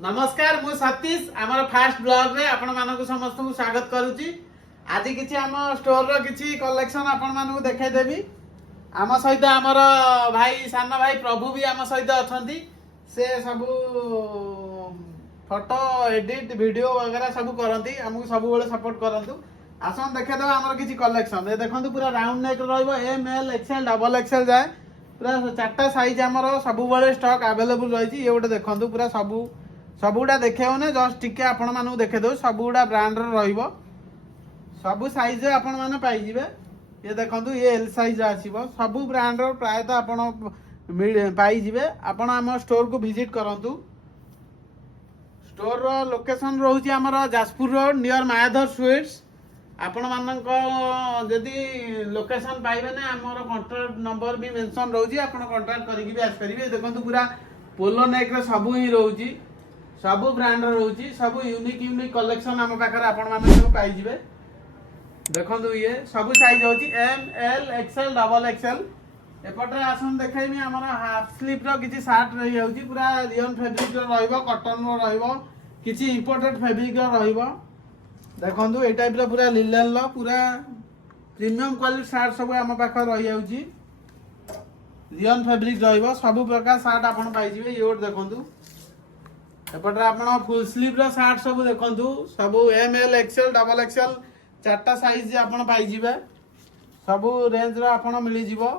नमस्कार मु सतीश आमर फास्ट ब्लॉग रे आपण मानक समस्त को स्वागत करूची। आज किछि आम स्टोर रो किछि कलेक्शन आपण मानक देखाई देबी। आम सहित आमर भाई सान भाई प्रभु भी आम सहित अछंती। से सब फोटो एडिट वीडियो वगैरह सब करंती। हमहु सब बेले सपोर्ट करंतु। आसन देखे दबा आमर किछि कलेक्शन ए देखंतु पूरा राउंड नेक रहइबो M L XL double XL जाय पूरा चारटा साइज आमर सब बेले स्टॉक अवेलेबल रही छी। ये गोटे देखंतु पूरा सबुटा देखेओ ने जस्ट टिके आपण मानू देखे दो सबुटा ब्रांड रहिबो सबु साइज रे आपण माने पाई जिवे। ये देखंतु ये एल साइज आसीबो सबु ब्रांड रो प्राय तो आपण पाई जिवे। आपण हम स्टोर को विजिट करंतु। स्टोर रो लोकेशन रहउची हमर Jajpur road near Mayadhar sweets. आपण मानक जदी लोकेशन पाइबे ना हमर कांटेक्ट नंबर भी मेंशन रहउची आपण कांटेक्ट करिकि भी आस परिबे। देखंतु पूरा पोलो नेक रे सबु ही रहउची सब ब्रांड रोची सब यूनिक कलेक्शन आम पाखे आपण सब पाई जिवे। देखंतु ये सब साइज होची M L XL double XL. एपटे आसन देखाइमी हमर हाफ स्लीव रो किछि शर्ट रही होची पूरा रियन फैब्रिक रो रहइबो कॉटन रो रहइबो किछि इंपोर्टेड फैब्रिक रो रहइबो। देखंतु ए टाइप रो पूरा लिलन लो पूरा प्रीमियम क्वालिटी शर्ट सब आम पाखे रही होची रियन फैब्रिक रहइबो सब प्रकार शर्ट आपण पाई जिवे। ये देखंतु एपटे आपण फुल स्लीव रो शर्ट सब देखंतु सब M L XL double XL चारटा साइज आपण पाई जिवे। सब रेंज रो आपण मिली जिवो।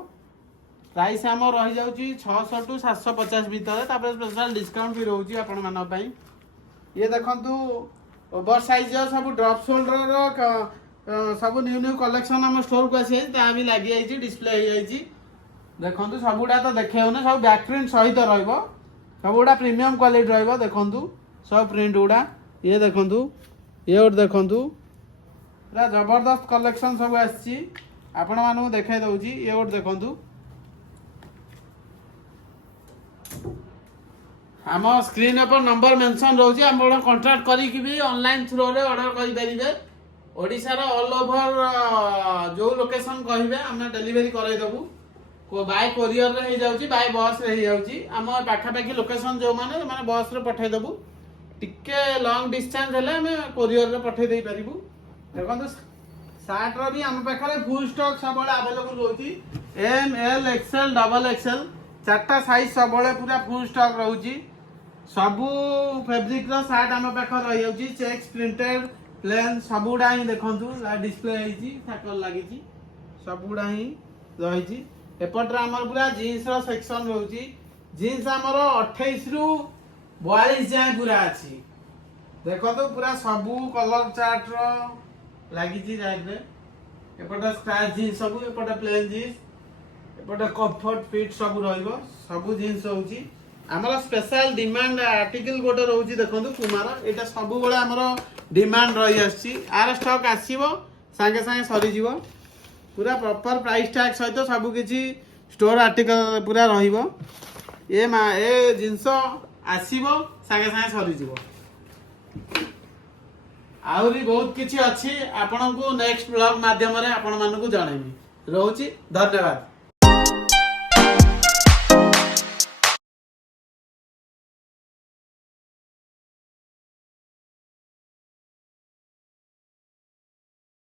प्राइस हम रही जाउची 600 टू 750 भीतर तापर स्पेशल डिस्काउंट भी रहउची आपण मानक पई। ये देखंतु ओवर साइज सब ड्रॉप शोल्डर रो सब न्यू कलेक्शन हम स्टोर को आसी ता भी लागि आइची डिस्प्ले हो जाइची। देखंतु सबुडा तो देखेउ ने सब बैक प्रिंट सहित रहइबो सब गुड़ा प्रीमियम क्वालिटी रहिबो। देखंतु सब प्रिंट गुड़ा ये देखंतु ये और देखंतु पूरा जबरदस्त कलेक्शन सब आछि आपण मानू देखाइ दउची। ये और देखंतु हम स्क्रीन पर नंबर मेंशन रहउची हम कांटेक्ट करी कि भी ऑनलाइन थ्रू रे ऑर्डर करि परिबे। ओडिसा रो ऑल ओवर जो लोकेशन कहिबे हम डिलीवरी कराइ दबु। बाय कोरियर रे जाउची बाय बस रे जाउची हम पाखा पाखी लोकेशन जो माने बस रे पठाई दबु। टिके लॉन्ग डिस्टेंस हेले हम कोरियर रे पठाई देई परिबु। देखंतु शर्ट रो भी हम पाखरे फुल स्टॉक सब बळे अवेलेबल रहउची M L XL double XL चारटा साइज सब बळे पूरा फुल स्टॉक रहउची। सबु फैब्रिक रो शर्ट हम पाखर रही जाउची चेक्स प्रिंटेड प्लेन सबुडा ही देखंतु डिस्प्ले हेची थाकल लागिची सबुडा ही रहिची। एपटर आमर पूरा जीन्स रो सेक्शन रहउची जीन्स आमर 28 रु 42 जाय पूरा अछि। देखो तो पूरा सबु कलर चार्ट रो लागिची जाय रे। एपटर स्टाइल जीन्स सबु एपटर प्लेन जीन्स एपटर कंफर्ट फिट सबु रहइबो सबु जीन्स होउची। आमर स्पेशल डिमांड आर्टिकल गोटे रहउची देखंतु कुमार एटा सबु बेले आमर डिमांड रही आछि। आर स्टॉक आसीबो संगे संगे सरी जीवो पूरा प्रॉपर प्राइस टैग सहित सब किसी स्टोर आर्टिकल पूरा रहिबो। ए जिंस आसीबो संगे संगे सरी जीवो। आउरी बहुत किछि अछि आपन को नेक्स्ट ब्लॉग माध्यम रे आपन मानकु जणाइबी। रहउची धन्यवाद।